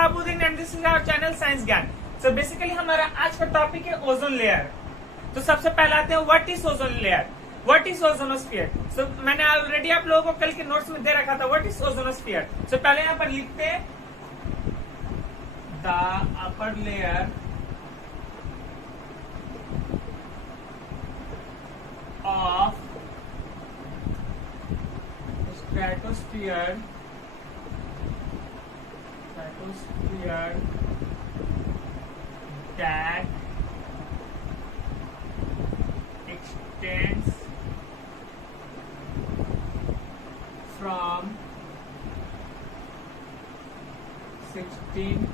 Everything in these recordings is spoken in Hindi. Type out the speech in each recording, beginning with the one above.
Shahabuddin and this is our channel science Gyan. So basically हमारा आज का टॉपिक है ओजोन लेयर। तो सबसे पहले आते हैं what is ozone layer, what is ozonosphere. So मैंने ऑलरेडी आप लोगों को कल के नोट्स में दे रखा था व्हाट इज ओजोनोस्फीयर। सो पहले यहाँ पर लिखते हैं the upper layer of stratosphere that extends from 16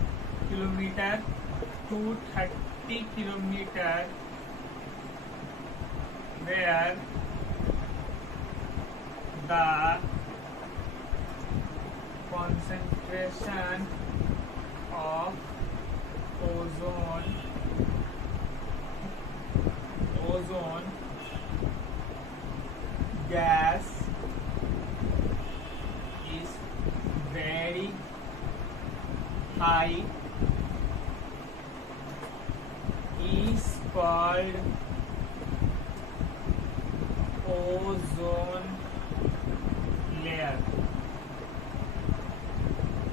kilometer to 30 kilometer where the concentration of ozone gas is very high is called ozone layer.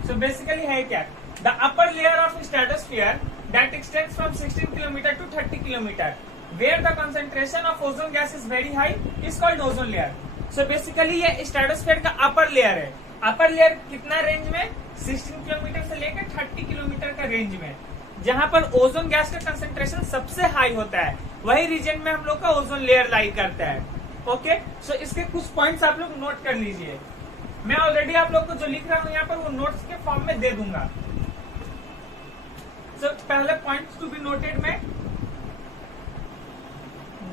So basically है क्या, the upper layer of stratosphere that extends from 16 km to 30 km where the concentration of ozone gas is very high is called ozone layer. So basically ये stratosphere का upper layer है। upper layer कितना रेंज में, 16 किलोमीटर से लेकर 30 किलोमीटर का रेंज में, जहां पर ओजोन गैस का कंसेंट्रेशन सबसे हाई होता है, वही रीजन में हम लोग का ओजोन लेयर लाई करता है। ओके, सो इसके कुछ पॉइंट्स आप लोग नोट कर लीजिए। मैं ऑलरेडी आप लोग को जो लिख रहा हूं यहाँ पर वो नोट्स के फॉर्म में दे दूंगा। सो पहले पॉइंट्स टू बी नोटेड में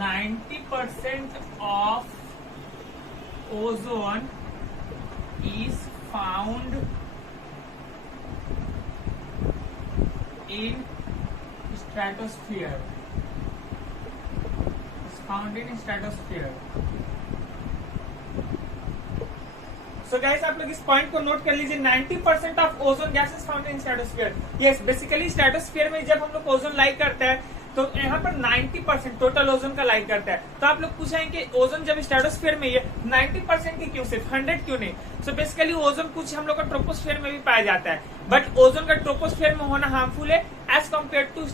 90% of ozone is found in stratosphere. Found in stratosphere. So guys, आप लोग इस पॉइंट को नोट कर लीजिए, 90% of ozone gas is found in stratosphere. Yes, basically stratosphere में जब हम लोग ओजोन लाई करते हैं तो यहाँ पर 90% टोटल ओजोन का लाई करता है। तो आप लोग पूछेंगे कि ओजोन जब स्ट्रेटोस्फीयर में है 90% की क्यों, सिर्फ 100 क्यों नहीं। सो बेसिकली ओजोन कुछ हम लोग का ट्रोपोस्फीयर में भी पाया जाता है, बट ओजोन का ट्रोपोस्फीयर में होना हार्मफुल है एज कम्पेयर टू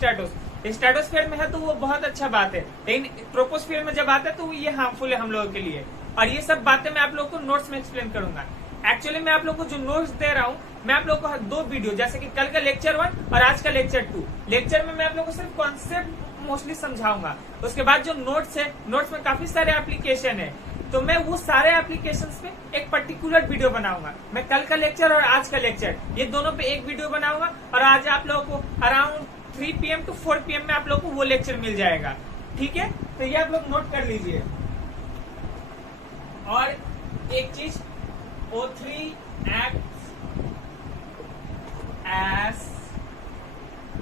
स्ट्रेटोस्फीयर में है तो वो बहुत अच्छा बात है, लेकिन ट्रोपोस्फीयर में जब आता है तो ये हार्मफुल है हम लोगों के लिए। और ये सब बातें मैं आप लोगों को नोट्स में एक्सप्लेन करूंगा। एक्चुअली मैं आप लोगों को जो नोट्स दे रहा हूँ, मैं आप लोगों को दो वीडियो, जैसे कि कल का लेक्चर 1 और आज का लेक्चर 2। लेक्चर में मैं आप लोगों को सिर्फ कॉन्सेप्ट मोस्टली समझाऊंगा, उसके बाद जो नोट्स है, नोट्स में काफी सारे एप्लीकेशन है, तो मैं वो सारे एप्लीकेशन पे एक पर्टिकुलर वीडियो बनाऊंगा। मैं कल का लेक्चर और आज का लेक्चर ये दोनों पे एक वीडियो बनाऊंगा, और आज आप लोगों को अराउंड 3 PM to 4 PM में आप लोगों को वो लेक्चर मिल जाएगा। ठीक है, तो ये आप लोग नोट कर लीजिए। और एक चीज, O3 acts as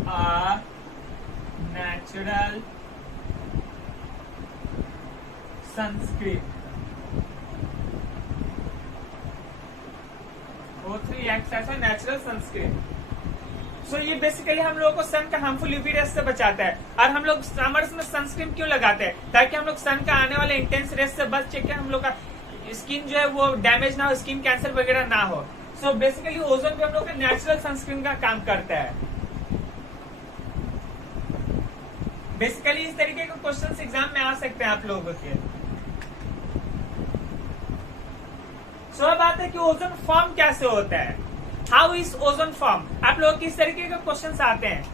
a natural sunscreen. O3 acts as a natural sunscreen. सो ये बेसिकली हम लोगों को सन का हार्मफुल यूवी रेस से बचाता है। और हम लोग समर्स में सनस्क्रीन क्यों लगाते हैं, ताकि हम लोग सन का आने वाले इंटेंस रेस से बच के हम लोग का स्किन जो है वो डैमेज ना हो, स्किन कैंसर वगैरह ना हो। सो बेसिकली ओजोन पे हम लोग का नेचुरल सनस्क्रीन का काम करता है। बेसिकली इस तरीके के क्वेश्चंस एग्जाम में आ सकते हैं आप लोगों के। सो अब बात है कि ओजोन फॉर्म कैसे होता है, हाउ इज ओजोन फॉर्म, आप लोगों को किस तरीके के क्वेश्चंस आते हैं।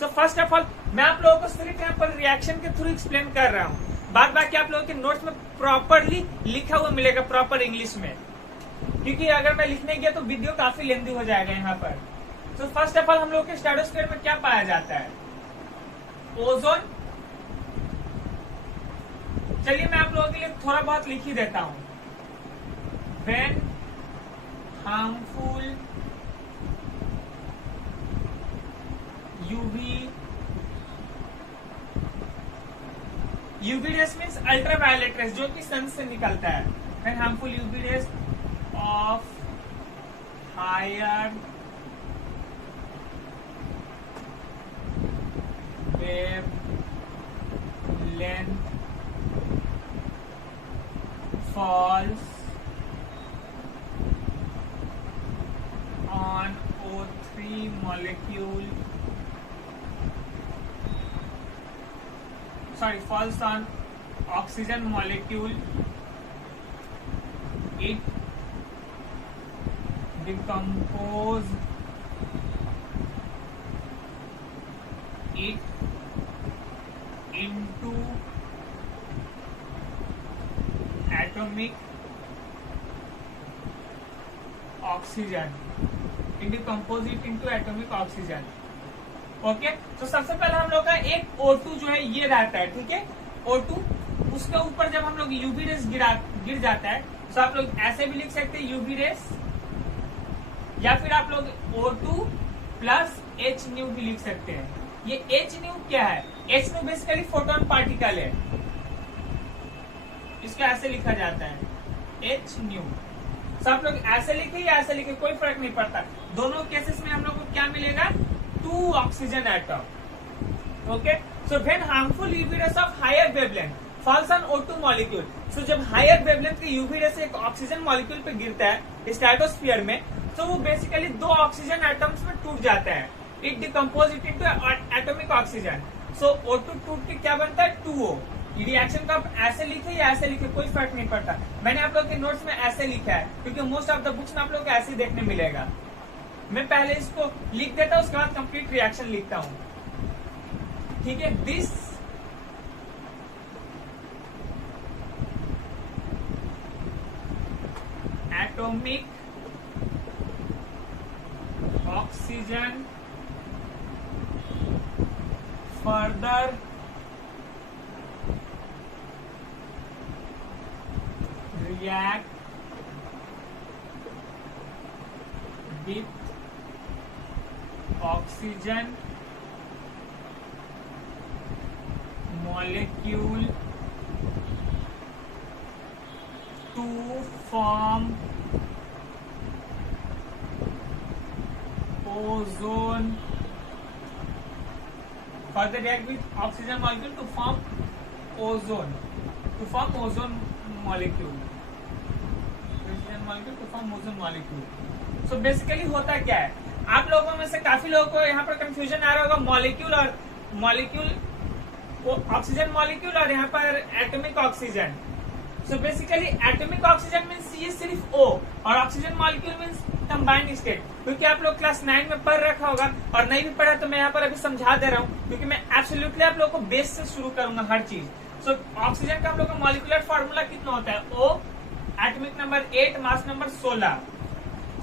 सो फर्स्ट ऑफ ऑल मैं आप लोगों को सिर्फ यहाँ पर रिएक्शन के थ्रू एक्सप्लेन कर रहा हूँ, बाद बाकी आप लोगों के नोट्स में प्रॉपरली लिखा हुआ मिलेगा, प्रॉपर इंग्लिश में, क्योंकि अगर मैं लिखने गया तो वीडियो काफी लेंथी हो जाएगा यहाँ पर। तो फर्स्ट ऑफ ऑल हम लोग के स्ट्रेटोस्फीयर में क्या पाया जाता है, ओजोन। चलिए मैं आप लोगों के लिए थोड़ा बहुत लिख ही देता हूँ। When harmful UV rays means ultraviolet rays, जो कि सन से निकलता है। When harmful UV rays of higher O3 molecule, sorry, falls on oxygen molecule, it decompose it into atomic oxygen, it decompose it into atomic oxygen. Okay, तो सबसे पहले हम लोग का एक O2 जो है ये रहता है, ठीक है, O2, उसके ऊपर जब हम लोग यूवी रेस गिर जाता है, तो आप लोग ऐसे भी लिख सकते हैं यूवी रेस, या फिर आप लोग O2 प्लस H न्यू भी लिख सकते हैं. ये H न्यू क्या है? H new basically photon particle है, इसको ऐसे लिखा जाता है H न्यू. तो आप लोग ऐसे लिखे या ऐसे लिखे कोई फर्क नहीं पड़ता, दोनों केसेस में हम लोग को क्या मिलेगा? 2 oxygen atom. Okay, so when harmful UV rays of higher wavelength falls on O2 molecule, so जब हायर वेवलेंथ के यूवी रेस एक ऑक्सीजन मॉलिक्यूल पे गिरता है स्ट्रेटोस्फीयर में, तो वो बेसिकली 2 ऑक्सीजन एटम्स में टूट जाता है. It decompose it into atomic oxygen. So O2 टूट के क्या बनता है? 2O. ये रिएक्शन को आप ऐसे लिखे या ऐसे लिखे कोई फर्क नहीं पड़ता. मैंने आप लोग के नोट्स में ऐसे लिखा है क्योंकि मोस्ट ऑफ द बुक्स में आप लोग को ऐसे देखने मिलेगा. मैं पहले इसको लिख देता हूं, उसके बाद कंप्लीट रिएक्शन लिखता हूं, ठीक है. This atomic oxygen further react with oxygen molecule to form ozone. Further react with oxygen molecule to form ozone. To form ozone molecule. To form ozone molecule. So basically होता क्या है, आप लोगों में से काफी लोगों को यहाँ पर कंफ्यूजन आ रहा होगा मॉलिक्यूल और मॉलिक्यूल, ऑक्सीजन मॉलिक्यूल और यहाँ पर atomic oxygen. So basically atomic oxygen means ये सिर्फ O और oxygen molecule means combined state. क्योंकि आप लोग क्लास 9 में पढ़ रखा होगा और नहीं भी पढ़ा तो मैं यहाँ पर अभी समझा दे रहा हूँ, क्योंकि मैं एब्सोल्युटली आप लोग को बेस से शुरू करूंगा हर चीज. सो ऑक्सीजन का हम लोग का मॉलिक्यूलर फॉर्मूला कितना होता है? O, atomic number 8, mass number 16.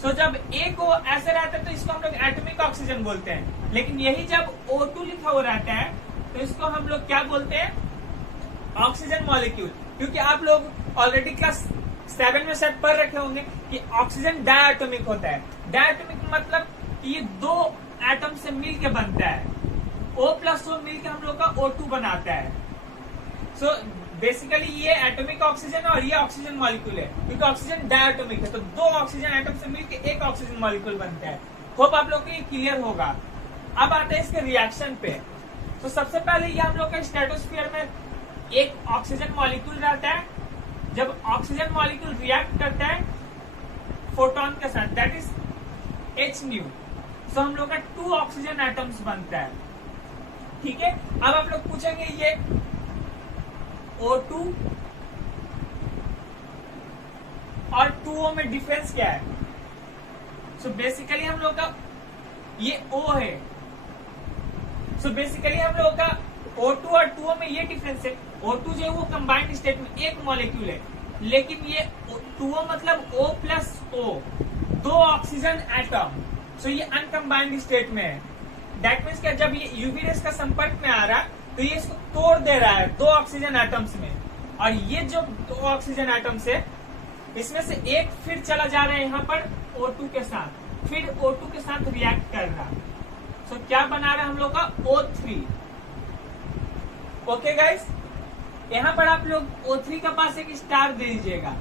सो जब A को ऐसे रहता है तो इसको हम लोग एटॉमिक ऑक्सीजन बोलते हैं, लेकिन यही जब O2 लिखा हुआ रहता है तो इसको हम लोग क्या बोलते हैं? Oxygen molecule. क्योंकि आप लोग ऑलरेडी क्लास 7 में शायद पढ़ रखे होंगे कि ऑक्सीजन डायटोमिक होता है. डायटोमिक मतलब कि ये 2 एटम से मिलके बनता है. O प्लस O मिलके हम लोग का O2 बनाता है. सो बेसिकली ये एटॉमिक ऑक्सीजन और ये ऑक्सीजन मॉलिक्यूल है, क्योंकि ऑक्सीजन डायटोमिक है तो 2 ऑक्सीजन एटम से मिलकर एक ऑक्सीजन मॉलिक्यूल बनता है. होप आप लोग को ये क्लियर होगा. अब आते हैं इसके रिएक्शन पे. तो सबसे पहले ये हम लोग का स्ट्रेटोस्फीयर में एक ऑक्सीजन मॉलिक्यूल रहता है. जब ऑक्सीजन मॉलिक्यूल रिएक्ट करता है फोटोन के साथ, दैट इज H न्यू, तो हम लोग का 2 ऑक्सीजन एटम्स बनता है, ठीक है. अब आप लोग पूछेंगे ये O2 और 2O में डिफरेंस क्या है? सो बेसिकली हम लोग का ये O है. सो बेसिकली हम लोग का O2 और 2O में ये डिफरेंस है. O2 जो है वो कंबाइंड स्टेट में एक मॉलिक्यूल है, लेकिन ये 2O मतलब O plus O, 2 oxygen atom. So ये अनकंबाइंड स्टेट में है. दैट मीन्स क्या, जब ये यूवी रेस का संपर्क में आ रहा है तो ये इसको तोड़ दे रहा है 2 ऑक्सीजन एटम्स में, और ये जो 2 ऑक्सीजन एटम्स है इसमें से एक फिर चला जा रहा है यहाँ पर O2 के साथ, फिर O2 के साथ रिएक्ट कर रहा. सो क्या बना रहा है हम लोग का? O3. ओके गाइस, यहाँ पर आप लोग O3 के पास एक स्टार दे दीजिएगा.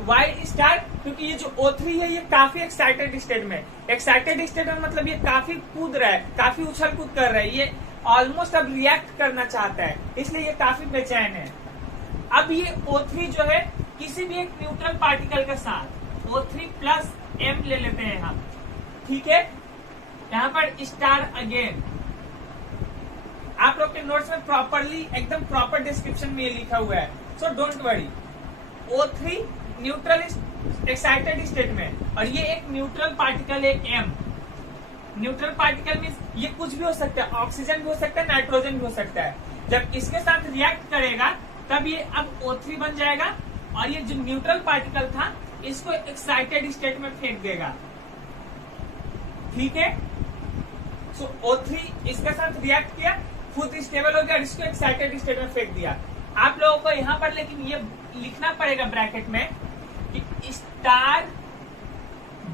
Why star? क्योंकि ये जो O3 है ये काफी एक्साइटेड स्टेट में. एक्साइटेड स्टेट में मतलब ये काफी कूद रहा है, काफी उछल कूद कर रहा है, ये ऑलमोस्ट अब रिएक्ट करना चाहता है, इसलिए ये काफी बेचैन है. अब ये O3 जो है किसी भी एक न्यूट्रल पार्टिकल के साथ O3 प्लस M ले लेते हैं हम, ठीक है. यहाँ पर स्टार अगेन। आप लोग के नोट्स में प्रॉपरली एकदम प्रॉपर डिस्क्रिप्शन में ये लिखा हुआ है, so don't worry. O3 neutral excited state में, और ये एक न्यूट्रल पार्टिकल है M। न्यूट्रल पार्टिकल मीन्स ये कुछ भी हो सकता है, ऑक्सीजन भी हो सकता है, नाइट्रोजन भी हो सकता है। जब इसके साथ रिएक्ट करेगा तब ये अब O3 बन जाएगा, और ये जो न्यूट्रल पार्टिकल था इसको एक्साइटेड स्टेट में फेंक देगा, ठीक है। सो O3 इसके साथ रिएक्ट किया, खुद स्टेबल हो गया और इसको एक्साइटेड स्टेट में फेंक दिया। आप लोगों को यहाँ पर लेकिन ये लिखना पड़ेगा ब्रैकेट में कि star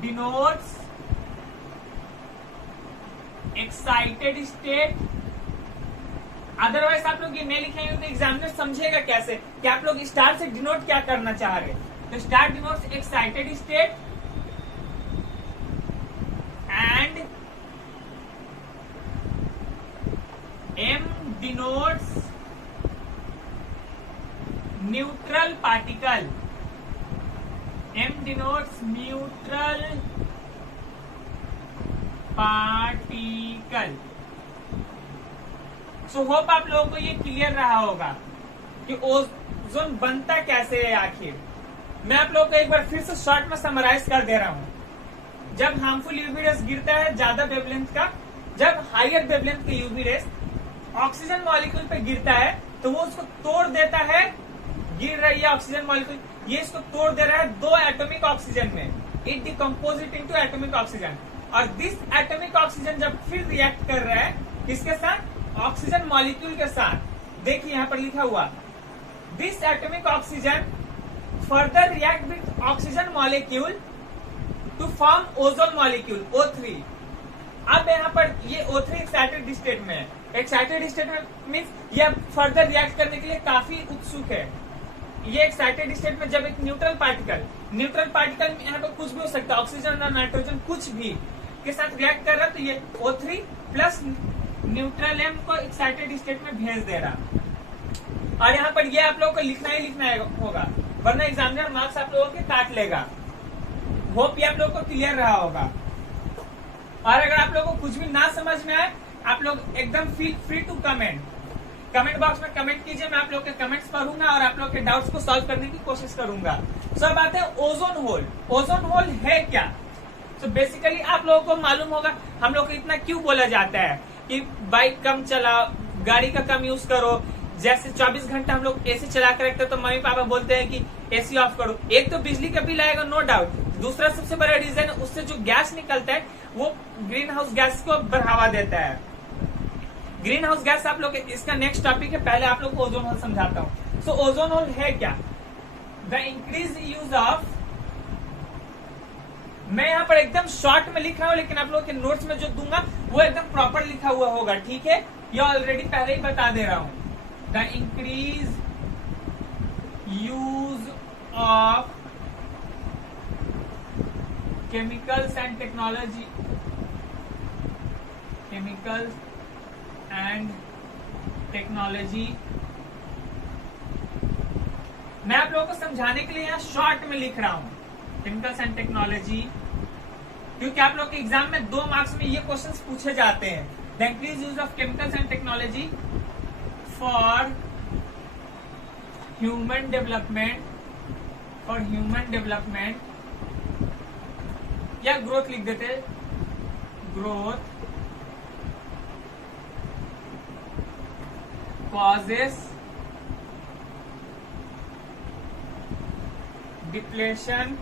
denotes excited state. Otherwise आप लोग ये नहीं लिखेंगे तो एग्जामिनर समझेगा कैसे कि आप लोग स्टार से डिनोट क्या करना चाह रहे। तो star denotes excited state and M denotes neutral particle. M denotes neutral particle. So hope आप लोगों को ये क्लियर रहा होगा कि ओजोन बनता कैसे है आखिर। मैं आप लोगों को एक बार फिर से शॉर्ट में समराइज कर दे रहा हूं। जब हार्मफुल यूवी रेस गिरता है ज्यादा वेवलेंथ का, जब हायर वेवलेंथ का यूवी रेस ऑक्सीजन मॉलिक्यूल पे गिरता है तो वो उसको तोड़ देता है। गिर रही है ऑक्सीजन मॉलिक्यूल, ये इसको तोड़ दे रहा है 2 एटॉमिक ऑक्सीजन में। It decompose it into atomic oxygen, और दिस एटॉमिक ऑक्सीजन जब फिर रिएक्ट कर रहा है किसके साथ? ऑक्सीजन मॉलिक्यूल के साथ। देखिए यहाँ पर लिखा हुआ, this atomic oxygen further react with oxygen molecule to form ozone molecule O3। अब यहाँ पर ये O3 एक्साइटेड स्टेट में है। एक्साइटेड स्टेट में मीन्स ये फर्दर रिएक्ट करने के लिए काफी उत्सुक है। ये एक्साइटेड स्टेट में जब एक न्यूट्रल पार्टिकल यहाँ पर कुछ भी हो सकता है, ऑक्सीजन और नाइट्रोजन कुछ भी के साथ रिएक्ट कर रहा है, तो ये O3 प्लस न्यूट्रल M को एक्साइटेड स्टेट में भेज दे रहा। और यहाँ पर ये आप लोगों को लिखना ही लिखना होगा, वरना एग्जामिनर मार्क्स आप लोगों के काट लेगा। होप ये आप लोगों को क्लियर रहा होगा। और अगर आप लोगों को कुछ भी ना समझ में आए, आप लोग एकदम feel free to comment box में कमेंट कीजिए। मैं आप लोग के कमेंट्स पढ़ूंगा और आप लोग के डाउट्स को सॉल्व करने की कोशिश करूंगा। सो बात है ओजोन होल। ओजोन होल है क्या? तो बेसिकली आप लोगों को मालूम होगा हम लोग को इतना क्यों बोला जाता है कि बाइक कम चलाओ, गाड़ी का कम यूज करो। जैसे 24 घंटा हम लोग एसी चला कर रखते हैं तो मम्मी पापा बोलते हैं कि एसी ऑफ करो। एक तो बिजली का बिल आएगा, नो डाउट। दूसरा सबसे बड़ा रीजन, उससे जो गैस निकलता है वो ग्रीन हाउस गैस को बढ़ावा देता है। ग्रीन हाउस गैस आप लोग इसका नेक्स्ट टॉपिक है, पहले आप लोग को ओजोन होल समझाता हूँ। सो ओजोन होल है क्या? द इंक्रीज यूज ऑफ, मैं यहाँ पर एकदम शॉर्ट में लिख रहा हूँ, लेकिन आप लोग के नोट्स में जो दूंगा वो एकदम प्रॉपर लिखा हुआ होगा, ठीक है? ये ऑलरेडी पहले ही बता दे रहा हूँ। The increase use of chemicals and technology, chemicals and technology। मैं आप लोगों को समझाने के लिए यहाँ शॉर्ट में लिख रहा हूँ केमिकल्स एंड टेक्नोलॉजी, क्योंकि आप लोग के एग्जाम में 2 मार्क्स में ये क्वेश्चंस पूछे जाते हैं। The increase use of chemicals and technology for human development, या ग्रोथ लिख देते, ग्रोथ कॉजेस डिप्लेशन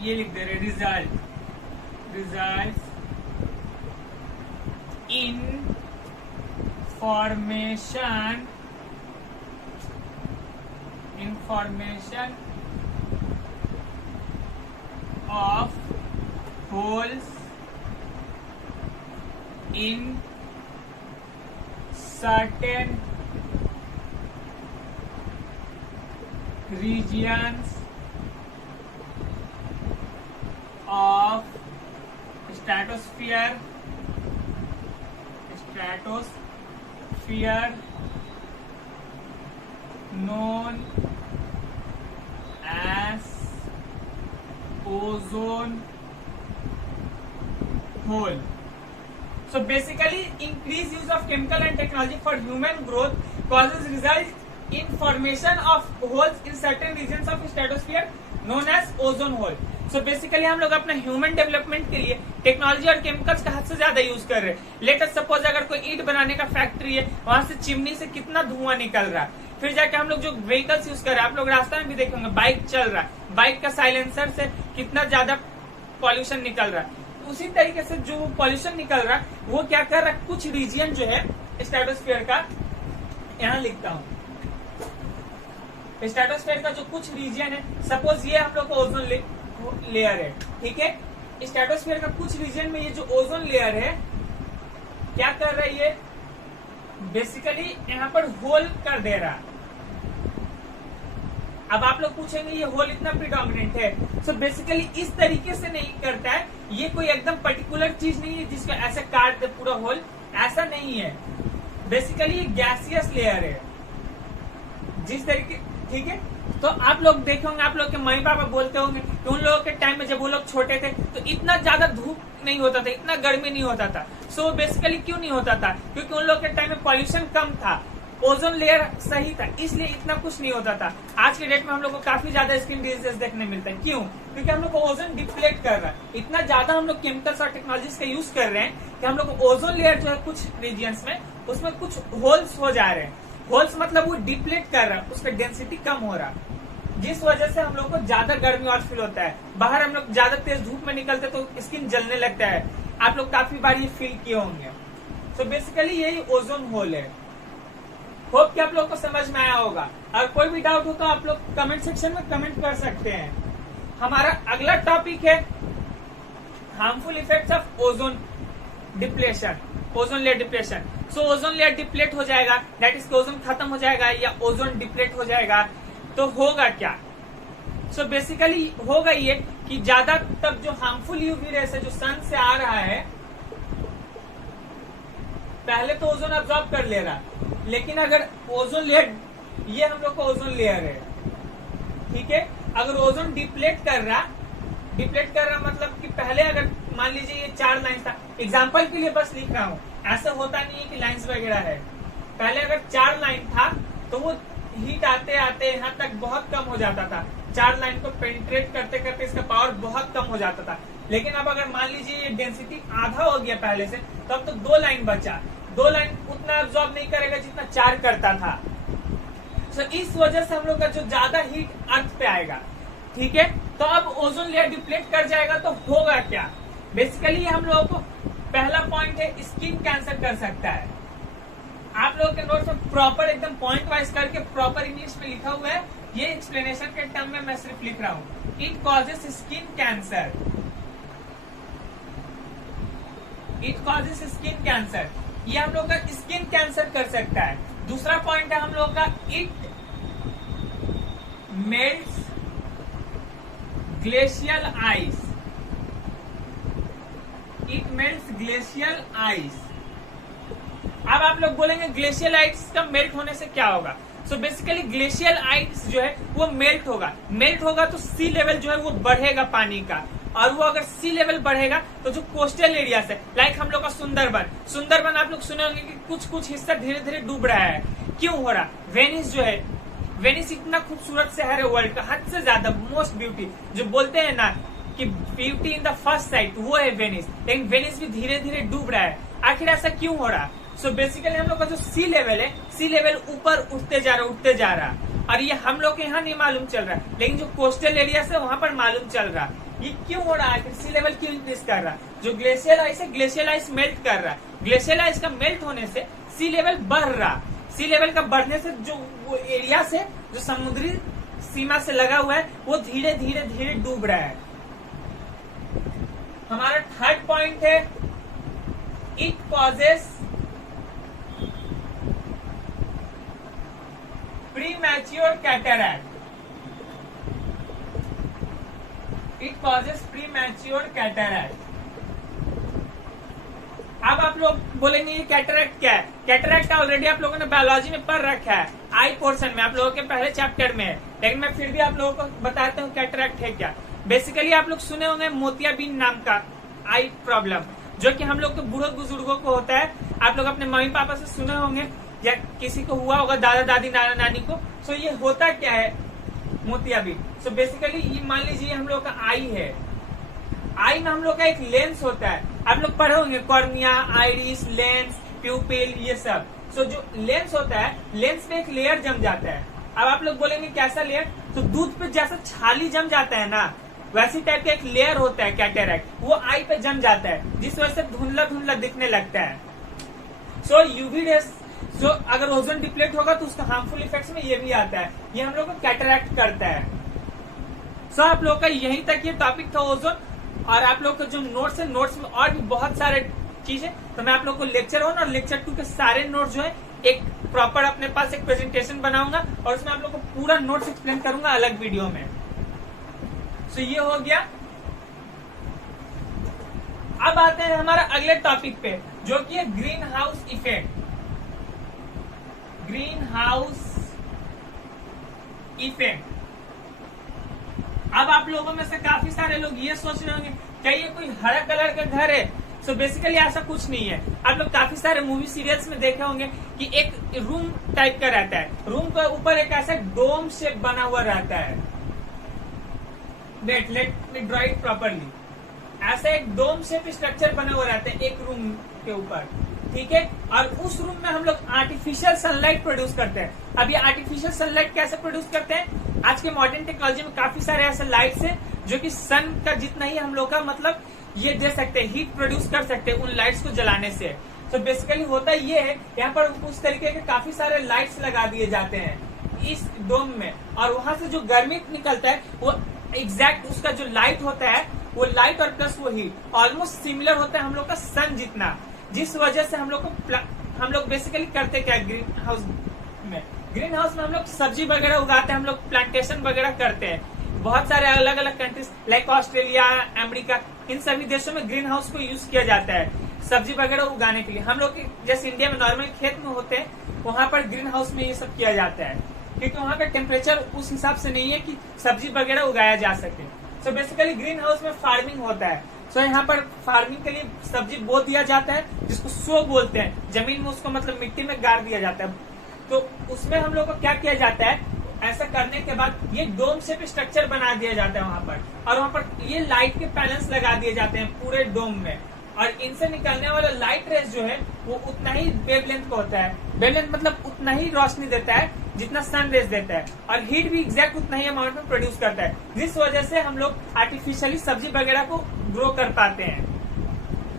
ये लिख दे रहे, result in information of holes in certain regions of stratosphere known as ozone hole. So basically, increased use of chemical and technology for human growth causes result in formation of holes in certain regions of stratosphere known as ozone hole. So basically हम लोग अपना ह्यूमन डेवलपमेंट के लिए टेक्नोलॉजी और केमिकल्स का हद से ज्यादा यूज कर रहे हैं. लेट अस सपोज अगर कोई ईंट बनाने का फैक्ट्री है, वहां से चिमनी से कितना धुआं निकल रहा है. फिर जाके हम लोग जो व्हीकल्स यूज कर रहे हैं, आप लोग रास्ता में भी देखेंगे, बाइक चल रहा है, बाइक का साइलेंसर से कितना ज्यादा पॉल्यूशन निकल रहा है. उसी तरीके से जो पॉल्यूशन निकल रहा है वो क्या कर रहा है, कुछ रीजन जो है स्ट्रेटोस्फीयर का, यहां लिखता हूं, स्ट्रेटोस्फीयर का जो कुछ रीजन है, सपोज ये हम लोग का ओजोन लेयर है, ठीक है. स्ट्रेटोस्फीयर का कुछ रीजन में ये जो ओजोन लेयर है क्या कर रहा है, ये बेसिकली यहां पर होल कर दे रहा है. अब आप लोग पूछेंगे ये होल इतना प्रिडोमिनेंट है. सो बेसिकली इस तरीके से नहीं करता है, ये कोई एकदम पर्टिकुलर चीज नहीं है जिसको ऐसे काट दे पूरा होल, ऐसा नहीं है. बेसिकली ये गैसियस लेयर है जिस तरीके, ठीक है. तो आप लोग देखे होंगे, आप लोग के मम्मी पापा बोलते होंगे कि उन लोगों के टाइम में जब वो लोग छोटे थे तो इतना ज्यादा धूप नहीं होता था, इतना गर्मी नहीं होता था. सो बेसिकली क्यों नहीं होता था, क्योंकि उन लोग के टाइम में पॉल्यूशन कम था, ओजोन लेयर सही था, इसलिए इतना कुछ नहीं होता था. आज के डेट में हम लोग को काफी ज्यादा स्किन डिजीजेस देखने मिलते हैं. क्यों? क्योंकि हम लोग को ओजोन डिप्लेट कर रहा है. इतना ज्यादा हम लोग केमिकल्स और टेक्नोलॉजीज का यूज कर रहे हैं कि हम लोग को ओजोन लेयर जो है कुछ रीजन्स में उसमें कुछ होल्स हो जा रहे हैं. होल्स मतलब वो डिप्लेट कर रहा है, उसका डेंसिटी कम हो रहा है, जिस वजह से हम लोग को ज्यादा गर्मी और फील होता है. बाहर हम लोग ज्यादा तेज धूप में निकलते तो स्किन जलने लगता है. आप लोग काफी बार ये फील किए होंगे. तो बेसिकली यही ओजोन होल है. होप कि आप लोग को समझ में आया होगा. अगर कोई भी डाउट हो तो आप लोग कमेंट सेक्शन में कमेंट कर सकते हैं. हमारा अगला टॉपिक है harmful effects of ozone depletion, ozone layer depletion. So ozone layer deplete हो जाएगा, दैट इज ओजोन खत्म हो जाएगा या ओजोन डिप्लेट हो जाएगा, तो होगा क्या. सो बेसिकली होगा ये कि ज्यादातर जो हार्मफुल यूवी रेस है जो सन से आ रहा है, पहले तो ओजोन अब्सॉर्ब कर ले रहा, लेकिन अगर ओजोन लेयर, ये हम लोग का ओजोन लेयर है, ठीक है. अगर ओजोन डिप्लेट कर रहा मतलब कि पहले अगर मान लीजिए ये 4 लाइन था, एग्जांपल के लिए बस लिख रहा हूं, ऐसा होता नहीं है कि लाइंस वगैरह है. पहले अगर 4 लाइन था तो वो हीट आते आते यहाँ तक बहुत कम हो जाता था. 4 लाइन को पेनिट्रेट करते करते इसका पावर बहुत कम हो जाता था. लेकिन अब अगर मान लीजिए ये डेंसिटी आधा हो गया पहले से, तो अब तो 2 लाइन बचा. 2 लाइन उतना एब्जॉर्ब नहीं करेगा जितना 4 करता था. तो इस वजह से हम लोग का जो ज्यादा हीट अर्थ पे आएगा, ठीक है. तो अब ओजोन लेयर डिप्लेट कर जाएगा तो होगा क्या. बेसिकली हम लोगों को पहला पॉइंट है, स्किन कैंसर कर सकता है. आप लोगों के नोट्स में प्रॉपर एकदम पॉइंट वाइज करके प्रॉपर इंग्लिश में लिखा हुआ है. ये एक्सप्लेनेशन के टर्म में मैं सिर्फ लिख रहा हूँ. It causes skin cancer, it causes skin cancer. ये हम लोग का स्किन कैंसर कर सकता है. दूसरा पॉइंट है हम लोग का, it melts glacial ice, it melts glacial ice. अब आप लोग बोलेंगे ग्लेशियल आइस का मेल्ट होने से क्या होगा. सो बेसिकली ग्लेशियल आइस जो है वो मेल्ट होगा तो सी लेवल जो है वो बढ़ेगा पानी का. और वो अगर सी लेवल बढ़ेगा तो जो कोस्टल एरिया है, लाइक हम लोग का सुंदरबन आप लोग सुने होंगे कि कुछ हिस्सा धीरे धीरे डूब रहा है. क्यों हो रहा. वेनिस जो है, वेनिस इतना खूबसूरत शहर है वर्ल्ड का, हद से ज्यादा मोस्ट ब्यूटी, जो बोलते हैं ना कि beauty in the first sight, वो है वेनिस. लेकिन वेनिस भी धीरे धीरे डूब रहा है. आखिर ऐसा क्यों हो रहा. सो बेसिकली हम लोग का जो सी लेवल है, सी लेवल ऊपर उठते जा रहा. और ये हम लोग के यहाँ नहीं मालूम चल रहा, लेकिन जो कोस्टल एरिया है वहां पर मालूम चल रहा. ये क्यों हो रहा है, सी लेवल क्यों इंक्रीज कर रहा. जो ग्लेशियल आइस है, ग्लेशियल आइस मेल्ट कर रहा है. ग्लेशियल आइस का मेल्ट होने से सी लेवल बढ़ रहा. सी लेवल का बढ़ने से जो वो एरिया से जो समुद्री सीमा से लगा हुआ है वो धीरे धीरे धीरे डूब रहा है. हमारा थर्ड पॉइंट है, it causes premature cataract, it causes premature cataract. अब आप लोग बोलेंगे ये कैटरैक्ट क्या है. कैटरैक्ट ऑलरेडी आप लोगों ने बायोलॉजी में पढ़ रखा है, आई पोर्शन में, आप लोगों के पहले चैप्टर में है. लेकिन मैं फिर भी आप लोगों को बताता हूँ कैटरैक्ट है क्या. बेसिकली आप लोग सुने होंगे मोतियाबिंद नाम का आई प्रॉब्लम, जो कि हम लोग के बूढ़े बुजुर्गों को होता है। आप लोग अपने मम्मी पापा से सुने होंगे या किसी को हुआ होगा, दादा दादी नाना नानी को। सो ये होता क्या है मोतियाबिंद? सो बेसिकली ये मान लीजिए हम लोग का आई है, आई में हम लोग का एक लेंस होता है। आप लोग पढ़े होंगे कॉर्निया, आइरिस, लेंस, प्यूपिल, ये सब। सो जो लेंस होता है, लेंस पे एक लेयर जम जाता है। अब आप लोग बोलेंगे कैसा लेयर? तो दूध पे जैसा छाली जम जाता है ना, वैसी टाइप का एक लेयर होता है कैटरेक्ट, वो आई पे जम जाता है, जिस वजह से धुंधला धुंधला दिखने लगता है। सो यूवी रेस, सो अगर ओजोन डिप्लेट होगा तो उसका हार्मफुल इफेक्ट्स में ये भी आता है, ये हम लोग को कैटरेक्ट करता है। सो आप लोग का यहीं तक ये टॉपिक था ओजोन। और आप लोग का जो नोट्स है, नोट्स में और भी बहुत सारे चीज है, तो मैं आप लोग को लेक्चर 1 और लेक्चर 2 के सारे नोट्स जो है एक प्रॉपर अपने पास एक प्रेजेंटेशन बनाऊंगा और उसमें आप लोग को पूरा नोट्स एक्सप्लेन करूंगा अलग वीडियो में। सो ये हो गया। अब आते हैं हमारा अगले टॉपिक पे, जो कि है green house effect. Green house effect. अब आप लोगों में से काफी सारे लोग ये सोच रहे होंगे क्या ये कोई हरा कलर का घर है? सो बेसिकली ऐसा कुछ नहीं है। आप लोग काफी सारे मूवी सीरियल्स में देखे होंगे कि एक रूम टाइप का रहता है, रूम के ऊपर एक ऐसा डोम शेप बना हुआ रहता है। Let me draw it properly. ऐसा एक डोम शेप स्ट्रक्चर बना हुआ रहता है एक रूम के ऊपर, ठीक है। और उस रूम में हम लोग आर्टिफिशियल सनलाइट प्रोड्यूस करते हैं। अब ये आर्टिफिशियल सनलाइट कैसे प्रोड्यूस करते हैं? आज के मॉडर्न टेक्नोलॉजी में काफी सारे ऐसे लाइट्स हैं जो कि सन का जितना ही हम लोग का मतलब ये दे सकते हैं, हीट प्रोड्यूस कर सकते हैं उन लाइट्स को जलाने से। तो बेसिकली होता ये है, यहाँ पर उस तरीके के काफी सारे लाइट्स लगा दिए जाते हैं इस डोम में, और वहां से जो गर्मी निकलता है वो एग्जैक्ट उसका जो लाइट होता है, वो लाइट और प्लस वो हीट ऑलमोस्ट सिमिलर होता है हम लोग का सन जितना। जिस वजह से हम लोग बेसिकली करते क्या ग्रीन हाउस में? ग्रीन हाउस में हम लोग सब्जी वगैरह उगाते हैं, हम लोग प्लांटेशन वगैरह करते हैं। बहुत सारे अलग अलग कंट्रीज लाइक ऑस्ट्रेलिया, अमेरिका, इन सभी देशों में ग्रीन हाउस को यूज किया जाता है सब्जी वगैरह उगाने के लिए। हम लोग जैसे इंडिया में नॉर्मल खेत में होते हैं, वहां पर ग्रीन हाउस में ये सब किया जाता है, क्योंकि वहां का टेम्परेचर उस हिसाब से नहीं है कि सब्जी वगैरह उगाया जा सके। सो बेसिकली ग्रीन हाउस में फार्मिंग होता है। सो यहाँ पर फार्मिंग के लिए सब्जी बो दिया जाता है, जिसको सो बोलते हैं। जमीन में उसको मतलब मिट्टी में गाड़ दिया जाता है। तो उसमें हम लोग को क्या किया जाता है, ऐसा करने के बाद ये डोम शेप स्ट्रक्चर बना दिया जाता है वहां पर, और वहां पर ये लाइट के पैनल्स लगा दिए जाते हैं पूरे डोम में। और इनसे निकलने वाला लाइट रेस जो है वो उतना ही वेवलेंथ का होता है। वेवलेंथ मतलब उतना ही रोशनी देता है जितना सन रेस देता है, और हीट भी एग्जैक्ट उतना ही अमाउंट में प्रोड्यूस करता है, जिस वजह से हम लोग आर्टिफिशियली सब्जी वगैरह को ग्रो कर पाते हैं।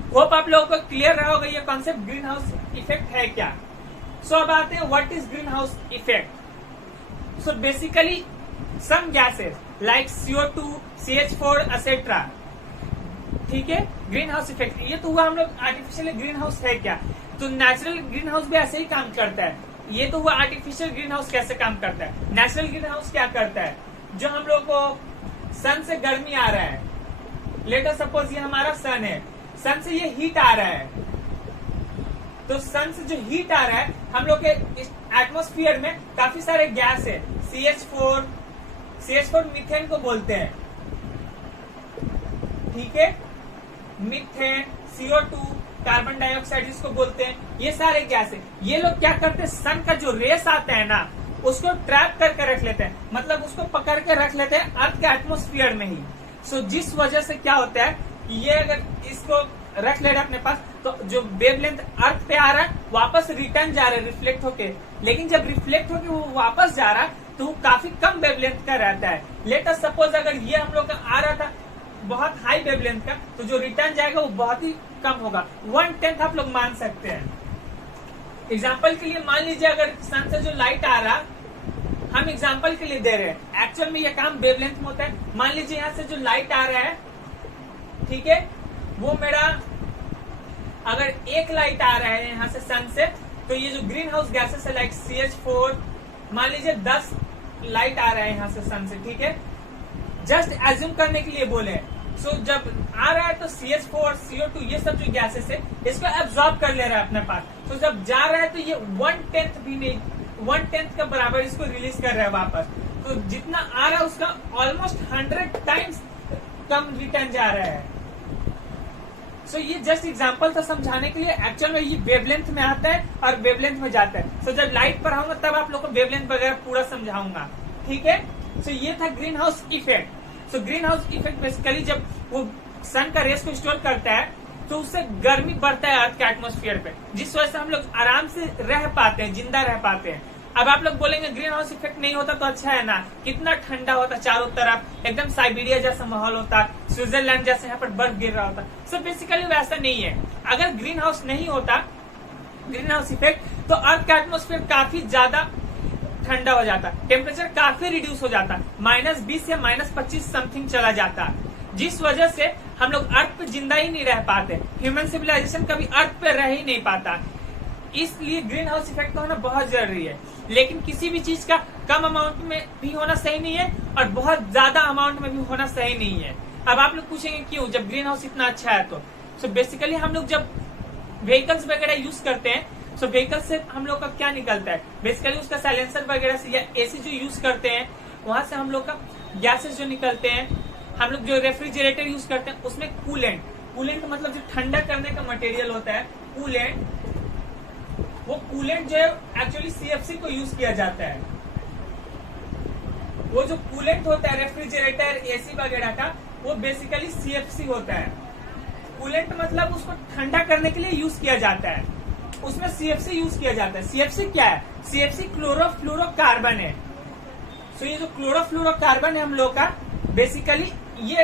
होप आप लोगों को क्लियर रहा होगा ये कॉन्सेप्ट ग्रीन हाउस इफेक्ट है क्या। सो अब आते हैं what is greenhouse effect. So basically some gases like CO2, CH4 etcetera, ठीक है, ग्रीन हाउस इफेक्ट। ये तो हुआ हम लोग आर्टिफिशियल ग्रीन हाउस है क्या। तो नेचुरल ग्रीन हाउस भी ऐसे ही काम करता है। ये तो हुआ आर्टिफिशियल ग्रीन हाउस कैसे काम करता है। नेचुरल ग्रीन हाउस क्या करता है, जो हम लोग को सन से गर्मी आ रहा है, लेटर सपोज ये हमारा सन है, सन से ये हीट आ रहा है, तो सन से जो हीट आ रहा है, हम लोग के एटमोस्फियर में काफी सारे गैस है। CH4 मीथेन को बोलते हैं, ठीक है, मीथेन, CO2 कार्बन डाइऑक्साइड जिसको बोलते हैं, ये सारे गैस है। ये लोग क्या करते हैं, सन का जो रेस आता है ना, उसको ट्रैप करके रख लेते हैं, मतलब उसको पकड़ के रख लेते हैं अर्थ के एटमोस्फियर में ही। सो जिस वजह से क्या होता है, ये अगर इसको रख ले रहे अपने पास, तो जो वेवलेंथ अर्थ पे आ रहा है वापस रिटर्न जा रहा है रिफ्लेक्ट होके, लेकिन जब रिफ्लेक्ट होके वो वापस जा रहा है तो वो काफी कम वेवलेंथ का रहता है। लेटर सपोज अगर ये हम लोग का आ रहा था बहुत हाई वेवलेंथ का, तो जो रिटर्न जाएगा वो बहुत ही कम होगा, 1/10 आप लोग मान सकते हैं। एग्जाम्पल के लिए मान लीजिए अगर सन से जो लाइट आ रहा, हम एग्जाम्पल के लिए दे रहे हैं, एक्चुअल में ये काम वेवलेंथ में होता है। मान लीजिए यहाँ से जो लाइट आ रहा है, ठीक है, वो मेरा अगर एक लाइट आ रहा है यहाँ से सन से, तो ये जो ग्रीन हाउस गैसेस है लाइक CH4, मान लीजिए 10 लाइट आ रहा है यहाँ से सन से, ठीक है, जस्ट एज्यूम करने के लिए बोले। सो जब आ रहा है तो CH4, CO2 ये सब जो गैसेस है इसको एब्जॉर्ब कर ले रहा है अपने पास। तो जब जा रहा है तो ये 1/10 भी नहीं, 1/10 के बराबर इसको रिलीज कर रहा है वापस। तो जितना आ रहा है उसका ऑलमोस्ट 100 टाइम्स कम रिटर्न जा रहा है। सो ये जस्ट एग्जांपल था समझाने के लिए। एक्चुअल में ये वेवलेंथ में आता है और वेवलेंथ में जाता है। सो जब लाइट पढ़ाऊंगा तब आप लोग को वेवलेंथ वगैरह पूरा समझाऊंगा, ठीक है। सो ये था green house effect. So green house effect basically जब वो सन का रेस को स्टोर करता है तो उससे गर्मी बढ़ता है अर्थ के एटमोस्फियर पे, जिस वजह से हम लोग आराम से रह पाते हैं, जिंदा रह पाते हैं। अब आप लोग बोलेंगे ग्रीन हाउस इफेक्ट नहीं होता तो अच्छा है ना, कितना ठंडा होता चारों तरफ, एकदम साइबेरिया जैसा माहौल होता, स्विट्जरलैंड जैसे यहाँ पर बर्फ गिर रहा होता। सो बेसिकली वैसा नहीं है। अगर ग्रीन हाउस नहीं होता, ग्रीन हाउस इफेक्ट, तो अर्थ का एटमोस्फियर काफी ज्यादा ठंडा हो जाता, टेम्परेचर काफी रिड्यूस हो जाता, -20 या -25 समथिंग चला जाता, जिस वजह से हम लोग अर्थ पे जिंदा ही नहीं रह पाते। ह्यूमन सिविलाइजेशन कभी अर्थ पे रह ही नहीं पाता। इसलिए ग्रीन हाउस इफेक्ट का होना बहुत जरूरी है। लेकिन किसी भी चीज का कम अमाउंट में भी होना सही नहीं है और बहुत ज्यादा अमाउंट में भी होना सही नहीं है। अब आप लोग पूछेंगे क्यों, जब ग्रीन हाउस इतना अच्छा है तो। सो बेसिकली हम लोग जब व्हीकल्स वगैरह यूज करते हैं, सो व्हीकल से हम लोग का क्या निकलता है, बेसिकली उसका साइलेंसर वगैरह से या एसी जो यूज करते हैं वहां से हम लोग का गैसेस जो निकलते हैं। हम लोग जो रेफ्रिजरेटर यूज करते हैं उसमें कूलेंट, कूलेंट मतलब जो ठंडा करने का मटेरियल होता है कूलेंट, वो कूलेंट जो है एक्चुअली सीएफसी को यूज किया जाता है। वो जो कूलेंट होता है रेफ्रिजरेटर एसी वगैरह का, वो बेसिकली सीएफसी होता है। कूलेंट मतलब उसको ठंडा करने के लिए यूज किया जाता है, उसमें सीएफसी यूज किया जाता है। सीएफसी क्या है, सीएफसी क्लोरोफ्लोरोकार्बन है। सो ये जो क्लोरोफ्लोरोकार्बन है हम लोग का, बेसिकली ये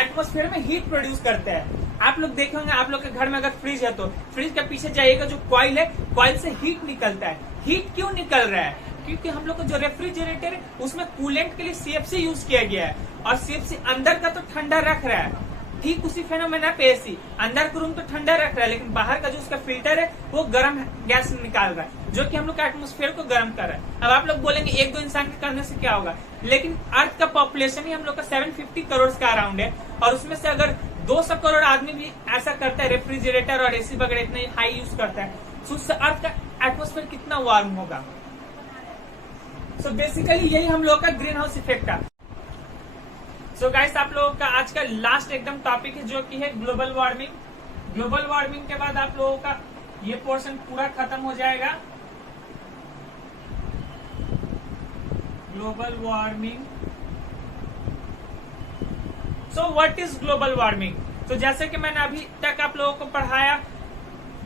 एटमोस्फेयर में हीट प्रोड्यूस करता है। आप लोग देखेंगे, आप लोग के घर में अगर फ्रिज है तो फ्रिज के पीछे जाइएगा, जो कॉइल है, कॉइल से हीट निकलता है। हीट क्यों निकल रहा है, क्योंकि हम लोग का जो रेफ्रिजरेटर है उसमें कूलेंट के लिए सीएफसी यूज किया गया है, और सीएफसी अंदर का तो ठंडा रख रहा है। ठीक उसी फेनोमेना पे एसी अंदर का रूम तो ठंडा रख रहा है, लेकिन बाहर का जो उसका फिल्टर है वो गर्म गैस निकाल रहा है, जो कि हम लोग का एटमोस्फेयर को गर्म कर रहा है। अब आप लोग बोलेंगे एक दो इंसान के करने से क्या होगा, लेकिन अर्थ का पॉपुलेशन ही हम लोग का 750 करोड़ का अराउंड है, और उसमें से अगर 200 करोड़ आदमी भी ऐसा करता है, रेफ्रिजरेटर और एसी वगैरह इतने हाई यूज करता है, तो उससे अर्थ का एटमोस्फेयर कितना वार्म होगा। सो बेसिकली यही हम लोग का ग्रीन हाउस इफेक्ट है। सो गाइस, आप लोगों का आज का लास्ट एकदम टॉपिक है जो कि है ग्लोबल वार्मिंग। ग्लोबल वार्मिंग के बाद आप लोगों का ये पोर्शन पूरा खत्म हो जाएगा। Global warming. So what is global warming? तो जैसे कि मैंने अभी तक आप लोगों को पढ़ाया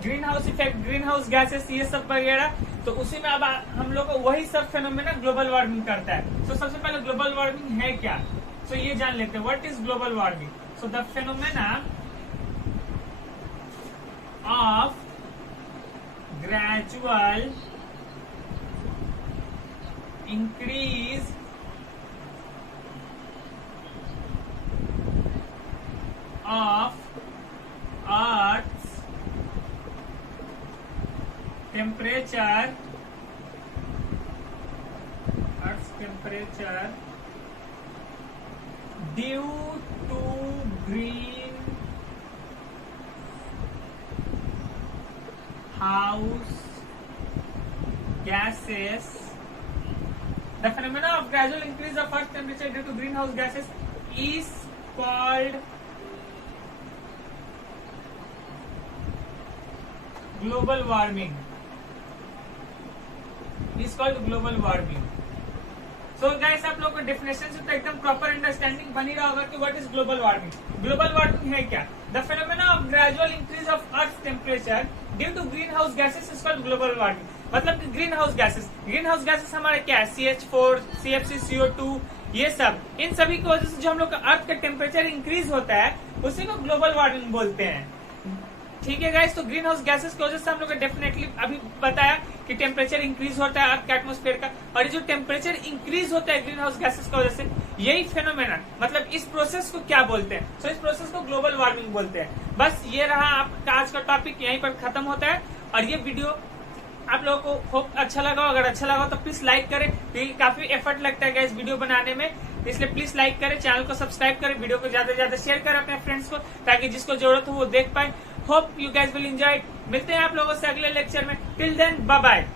green house effect, green house gases, ये सब वगैरह, तो उसी में अब हम लोग को वही सब फेनोमेना ग्लोबल वार्मिंग करता है। तो सबसे पहले ग्लोबल वार्मिंग है क्या, तो ये जान लेते हैं। What is global warming? So the phenomena of gradual increase of Earth's temperature due to greenhouse gases. The phenomena of gradual increase of Earth's temperature due to greenhouse gases is called global warming. Is called global warming. So guys, आप लोगों को डेफिनेशन से तो एकदम प्रॉपर अंडरस्टैंडिंग बनी रहा होगा कि what is global warming. Global warming है क्या? The phenomena of gradual increase of earth temperature due to greenhouse gases is called global warming. मतलब कि ग्रीन हाउस गैसेस हमारे क्या है, CH4, CFC, CO2, ये सब, इन सभी की वजह से जो हम लोग का अर्थ का टेम्परेचर इंक्रीज होता है उसी को ग्लोबल वार्मिंग बोलते हैं। ठीक है गाइस, तो ग्रीन हाउस गैसेस की वजह से हम लोग डेफिनेटली अभी बताया कि टेम्परेचर इंक्रीज होता है अर्थ के एटमोस्फेयर का, और ये जो टेम्परेचर इंक्रीज होता है ग्रीन हाउस गैसेस की वजह से, यही फेनोमेना, मतलब इस प्रोसेस को क्या बोलते हैं? तो इस प्रोसेस को ग्लोबल वार्मिंग बोलते हैं। बस ये रहा आपका आज का टॉपिक, यहीं पर खत्म होता है। और ये वीडियो आप लोगों को होप अच्छा लगा, अगर अच्छा लगा तो प्लीज लाइक करें, क्योंकि काफी एफर्ट लगता है इस वीडियो बनाने में, इसलिए प्लीज लाइक करें, चैनल को सब्सक्राइब करें, वीडियो को ज्यादा से ज्यादा शेयर करें अपने फ्रेंड्स को, ताकि जिसको जरूरत हो वो देख पाए। Hope you guys will enjoy. मिलते हैं आप लोगों से अगले लेक्चर में। Till then bye bye.